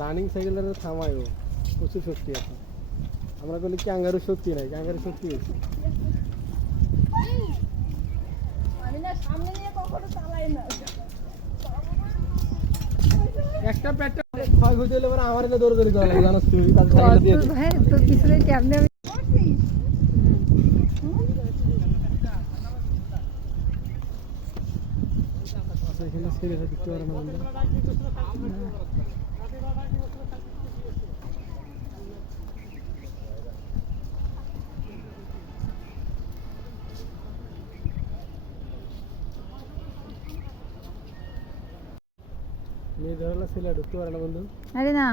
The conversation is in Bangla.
রানিং সাইকেলের থামায় ও প্রচুর শক্তি আছে। আমরা বলি ক্যাঙ্গারু শক্তি নাই, ক্যাঙ্গারু শক্তি বেশি। আমি না সামনে নিয়ে কখনো চালাই না। একটা প্যাটটা ক্ষয় হতে হলে পরে আমার দৌড় দৌড়ি করা লাগে, জানোস তুই? তার সাইকেল দিয়ে দে। ভাই তো পিছনে কেমনে আমি আচ্ছা, এখানে ছেলেটা দেখতে পারে না বন্ধু। মেয়ে ধরলা ছেলে ঢুকতে পারে না বন্ধু। আরে না